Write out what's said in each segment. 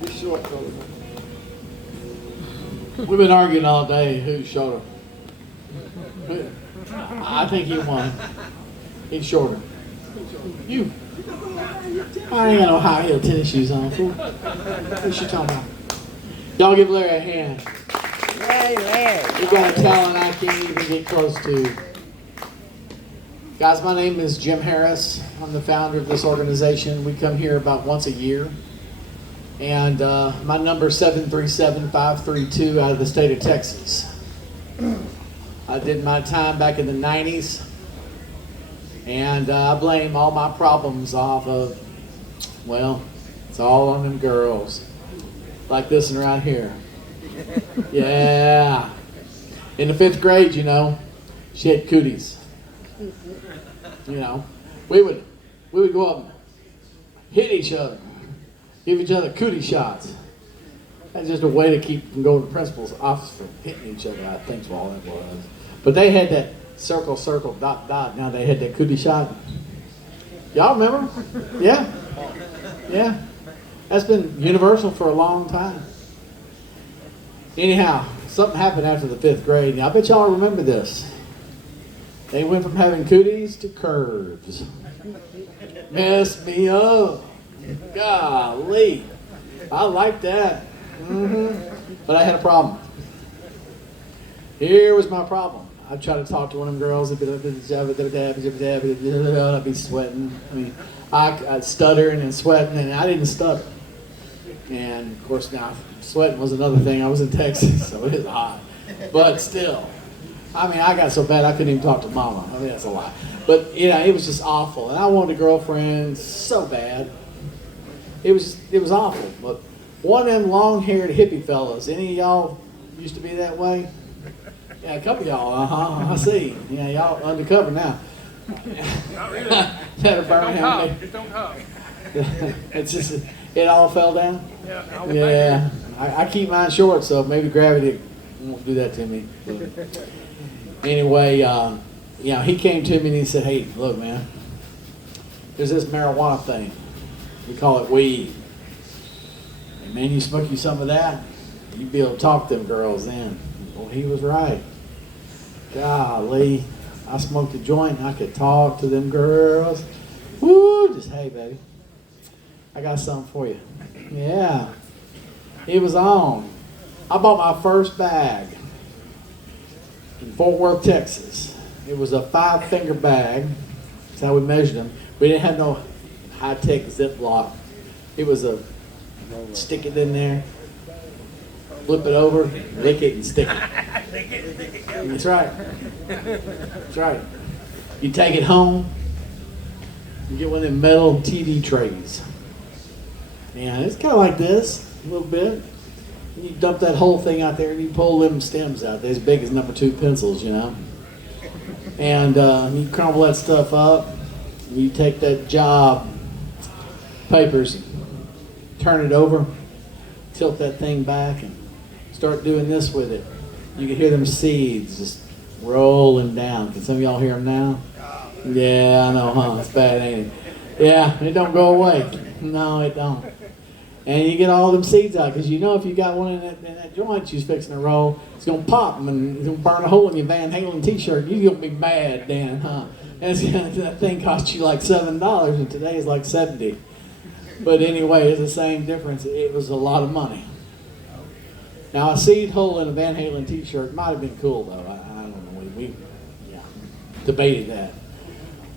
He's short, brother. We've been arguing all day who's shorter. I think he won. He's shorter. You. I ain't got no high heel tennis shoes on, fool. What you talking about? Y'all give Larry a hand. You got a talent I can't even get close to. Guys, my name is Jim Harris. I'm the founder of this organization. We come here about once a year. And my number is 737-532 out of the state of Texas. I did my time back in the 90s. And I blame all my problems off of, well, it's all on them girls. Like this one right here. Yeah. In the 5th grade, you know, she had cooties. You know, we would go up and hit each other, give each other cootie shots. That's just a way to keep from going to the principal's office for hitting each other, I think, all that was. But they had that circle, circle, dot, dot. Now they had that cootie shot. Y'all remember? Yeah? Yeah. That's been universal for a long time. Anyhow, something happened after the 5th grade. I bet y'all remember this. They went from having cooties to curves. Messed me up. Golly. I like that. But I had a problem. Here was my problem. I'd try to talk to one of them girls. I'd be sweating. I mean, I'd stuttering and sweating, and I didn't stutter. And of course, now sweating was another thing. I was in Texas, so it was hot. But still, I mean, I got so bad I couldn't even talk to mama. I mean, that's a lie. But you know, it was just awful. And I wanted a girlfriend so bad. It was awful. But one of them long-haired hippie fellas. Any of y'all used to be that way? Yeah, a couple of y'all. I see. Yeah, y'all undercover now. Not really. That'll burn him. It don't come. It's just it all fell down. Yeah. I keep mine short, so maybe gravity won't do that to me. But anyway, you know, he came to me and he said, "Hey, look, man, there's this marijuana thing. We call it weed. And man, you smoke you some of that, you'd be able to talk to them girls then." Well, he was right. Golly, I smoked a joint and I could talk to them girls. Woo, just, hey, baby, I got something for you. Yeah, it was on. I bought my first bag in Fort Worth, Texas. It was a 5-finger bag. That's how we measured them. We didn't have no high-tech Ziploc. It was a stick it in there, flip it over, lick it, and stick it. That's right. That's right. You take it home, you get one of them metal TV trays. Yeah, it's kind of like this, a little bit. And you dump that whole thing out there and you pull them stems out. They're as big as number 2 pencils, you know. And you crumble that stuff up. And you take that job papers and turn it over, tilt that thing back, and start doing this with it. You can hear them seeds just rolling down. Can some of y'all hear them now? Yeah, I know, huh? It's bad, ain't it? Yeah, it don't go away. No, it don't. And you get all them seeds out, because you know if you got one in that joint you's fixing to roll, it's going to pop and it's going to burn a hole in your Van Halen t-shirt. You're going to be mad then, huh? And that thing cost you like $7, and today is like $70. But anyway, it's the same difference. It was a lot of money. Now, a seed hole in a Van Halen t-shirt might have been cool, though. I don't know. We debated that.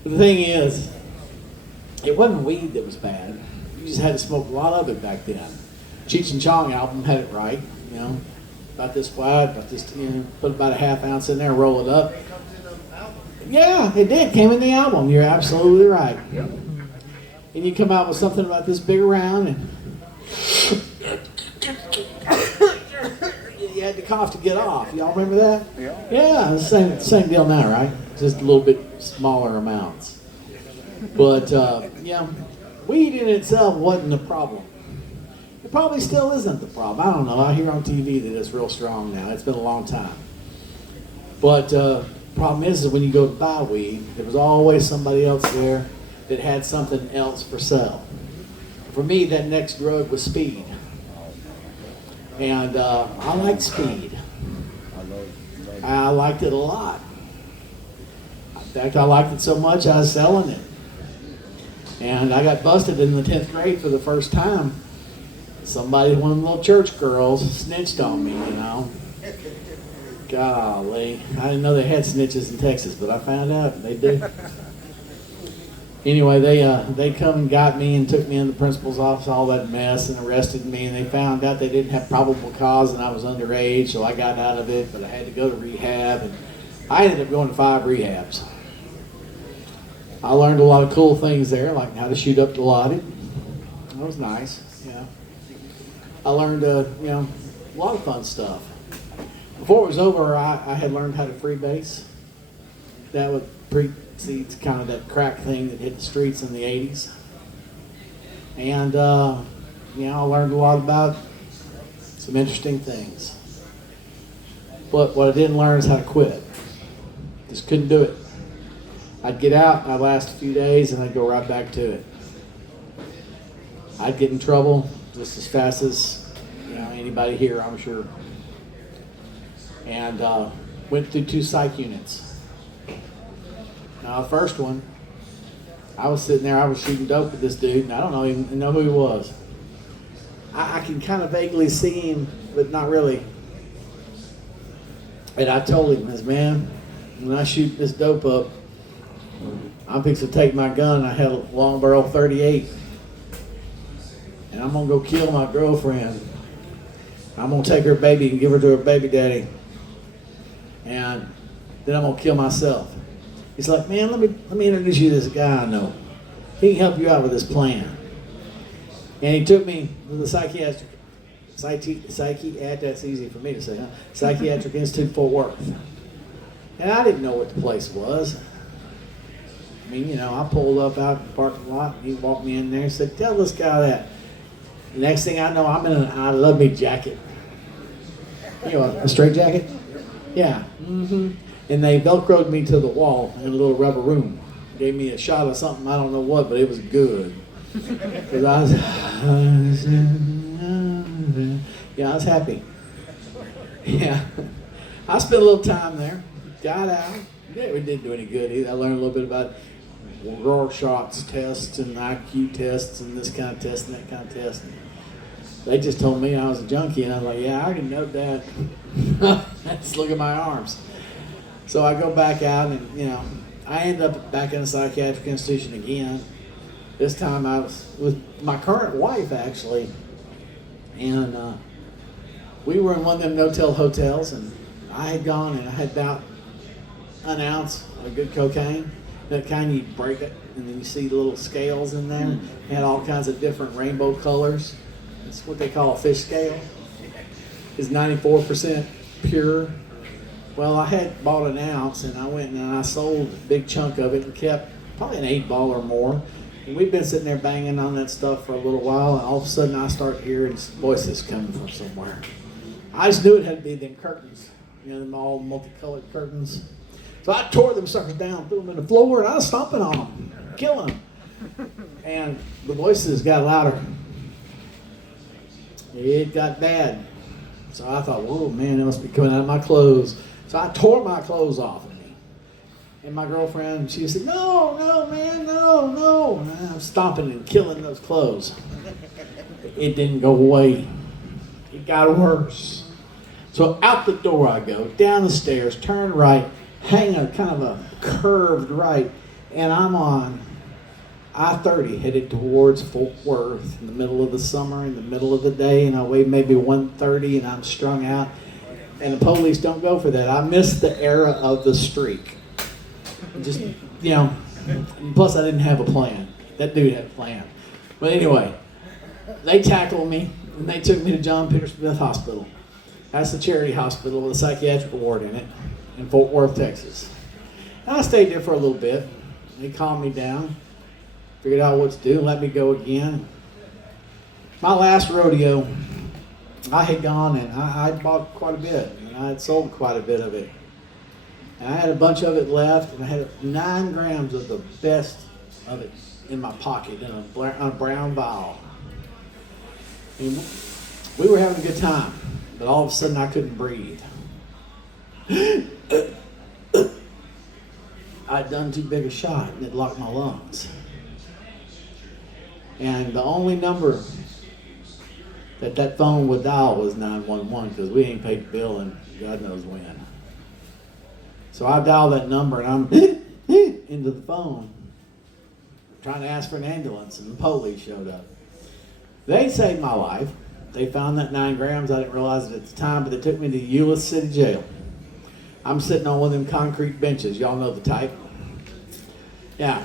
But the thing is, it wasn't weed that was bad. You just had to smoke a lot of it back then. Cheech and Chong album had it right, you know, about this wide, about this, you know, put about a half ounce in there, roll it up. Yeah, it did. Came in the album. You're absolutely right. And you come out with something about this big around, and you had to cough to get off. Y'all remember that? Yeah, it's the same deal now, right? Just a little bit smaller amounts. But, yeah, weed in itself wasn't a problem. It probably still isn't the problem. I don't know. I hear on TV that it's real strong now. It's been a long time. But problem is when you go to buy weed, there was always somebody else there that had something else for sale. for me, that next drug was speed. And I liked speed. I liked it a lot. In fact, I liked it so much I was selling it. And I got busted in the 10th grade for the first time. Somebody, one of the little church girls, snitched on me, you know. Golly. I didn't know they had snitches in Texas, but I found out they do. Anyway, they come and got me and took me in the principal's office, all that mess, and arrested me. And they found out they didn't have probable cause, and I was underage, so I got out of it. But I had to go to rehab, and I ended up going to 5 rehabs. I learned a lot of cool things there, like how to shoot up the lottie. That was nice. Yeah. I learned, a lot of fun stuff. Before it was over, I had learned how to freebase. That would precedes kind of that crack thing that hit the streets in the 80s. And, I learned a lot about some interesting things. But what I didn't learn is how to quit. Just couldn't do it. I'd get out, I'd last a few days, and I'd go right back to it. I'd get in trouble just as fast as anybody here, I'm sure. And went through 2 psych units. Now, the first one, I was sitting there, I was shooting dope with this dude, and I don't even know who he was. I can kind of vaguely see him, but not really. And I told him, man, when I shoot this dope up, I'm fixing to take my gun, and I had a long barrel 38, and I'm going to go kill my girlfriend. I'm going to take her baby and give her to her baby daddy, and then I'm going to kill myself. He's like, man, let me introduce you to this guy I know. He can help you out with this plan. And he took me to the psychiatric, that's easy for me to say, huh? Psychiatric Institute, Fort Worth. And I didn't know what the place was. I mean, I pulled up out in the parking lot, and he walked me in there and said, tell this guy that. The next thing I know, I'm in an I Love Me jacket. A straight jacket? Yeah. Mm-hmm. And they Velcroed me to the wall in a little rubber room. Gave me a shot of something, I don't know what, but it was good. Because I was happy. Yeah. I spent a little time there. Got out. It didn't do any good either. I learned a little bit about Rorschach's tests and IQ tests and this kind of test and that kind of test. They just told me I was a junkie, and I was like, yeah, I can note that. Just look at my arms. So I go back out, and, I end up back in a psychiatric institution again. This time I was with my current wife, actually, and we were in one of them no-tell hotels, and I had gone and I had about an ounce of good cocaine. That kind you break it, and then you see the little scales in there. It had all kinds of different rainbow colors. It's what they call a fish scale. It's 94% pure. Well, I had bought an ounce, and I went and I sold a big chunk of it and kept probably an 8-ball or more. And we've been sitting there banging on that stuff for a little while, and all of a sudden I start hearing voices coming from somewhere. I just knew it had to be them curtains, them all multicolored curtains. So I tore them suckers down, threw them in the floor, and I was stomping on them, killing them. And the voices got louder. It got bad. So I thought, whoa, man, it must be coming out of my clothes. So I tore my clothes off of me. And my girlfriend, she said, no, man, no. And I'm stomping and killing those clothes. It didn't go away. It got worse. So out the door I go, down the stairs, turn right, hang a kind of a curved right, and I'm on I-30 headed towards Fort Worth in the middle of the summer, in the middle of the day, and I weigh maybe 130 and I'm strung out. And the police don't go for that. I missed the era of the streak. Just, plus I didn't have a plan. That dude had a plan. But anyway, they tackled me and they took me to John Peter Smith Hospital. That's the charity hospital with a psychiatric ward in it in Fort Worth, Texas. And I stayed there for a little bit. They calmed me down, figured out what to do, let me go again. My last rodeo, I had gone and I bought quite a bit, and I had sold quite a bit of it. And I had a bunch of it left, and I had 9 grams of the best of it in my pocket in a brown vial. And we were having a good time, but all of a sudden I couldn't breathe. I'd done too big a shot and it locked my lungs. And the only number that phone would dial was 911 because we ain't paid the bill in God knows when. So I dialed that number and I'm into the phone trying to ask for an ambulance, and the police showed up. They saved my life. They found that 9 grams. I didn't realize it at the time, but they took me to Euless City Jail. I'm sitting on one of them concrete benches. Y'all know the type. Yeah.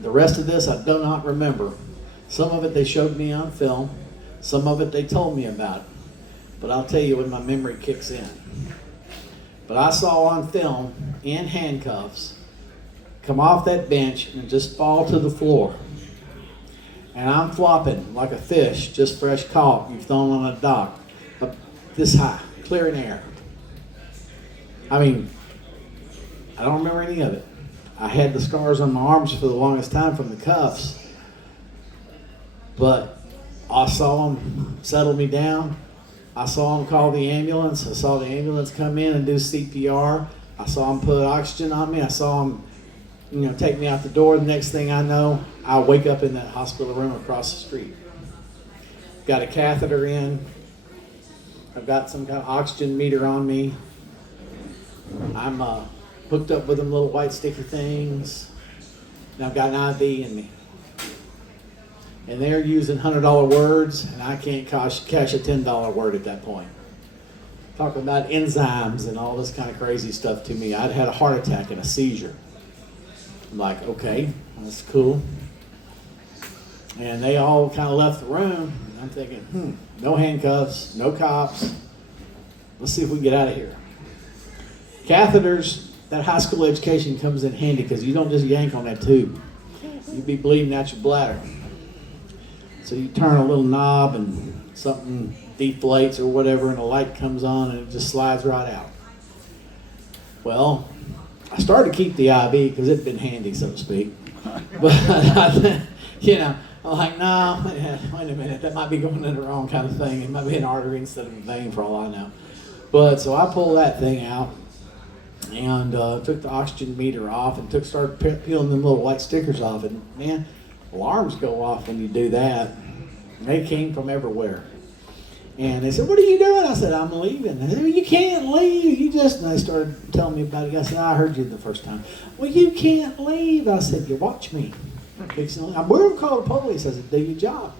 The rest of this I do not remember. Some of it they showed me on film. Some of it they told me about. But I'll tell you when my memory kicks in. But I saw on film, in handcuffs, come off that bench and just fall to the floor. And I'm flopping like a fish, just fresh caught. You've thrown on a dock, up this high, clear in air. I mean, I don't remember any of it. I had the scars on my arms for the longest time from the cuffs. But I saw them settle me down. I saw them call the ambulance. I saw the ambulance come in and do CPR. I saw them put oxygen on me. I saw them, take me out the door. The next thing I know, I wake up in that hospital room across the street. Got a catheter in. I've got some kind of oxygen meter on me. I'm hooked up with them little white sticky things. And I've got an IV in me. And they're using $100 words, and I can't cash a $10 word at that point. Talking about enzymes and all this kind of crazy stuff to me. I'd had a heart attack and a seizure. I'm like, okay, that's cool. And they all kind of left the room. And I'm thinking, no handcuffs, no cops. Let's see if we can get out of here. Catheters, that high school education comes in handy because you don't just yank on that tube. You'd be bleeding out your bladder. So you turn a little knob and something deflates or whatever and a light comes on and it just slides right out. Well, I started to keep the IV because it'd been handy, so to speak. But, I'm like, no, wait a minute, that might be going in the wrong kind of thing. It might be an artery instead of a vein for all I know. But so I pulled that thing out and took the oxygen meter off and started peeling them little white stickers off. And man, alarms go off when you do that. And they came from everywhere. And they said, what are you doing? I said, I'm leaving. They said, you can't leave. And they started telling me about it. I said, I heard you the first time. Well, you can't leave. I said, you watch me. We're going to call the police. I said, do your job.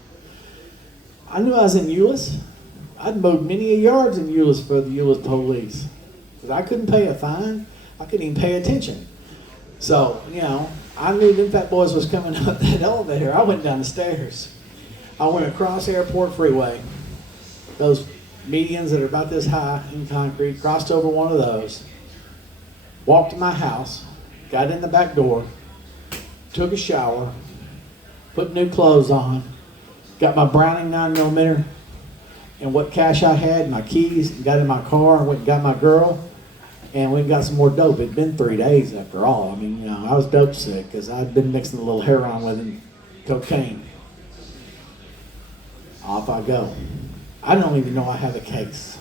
I knew I was in Euless. I'd mowed many yards in Euless for the Euless police. Because I couldn't pay a fine. I couldn't even pay attention. So, I knew them fat boys was coming up that elevator. I went down the stairs. I went across Airport Freeway. Those medians that are about this high in concrete, crossed over one of those, walked to my house, got in the back door, took a shower, put new clothes on, got my Browning 9mm, and what cash I had, my keys, got in my car, and went and got my girl, and went and got some more dope. It'd been 3 days after all. I mean, I was dope sick because I'd been mixing a little heroin with and cocaine. Off I go. I don't even know I have a case.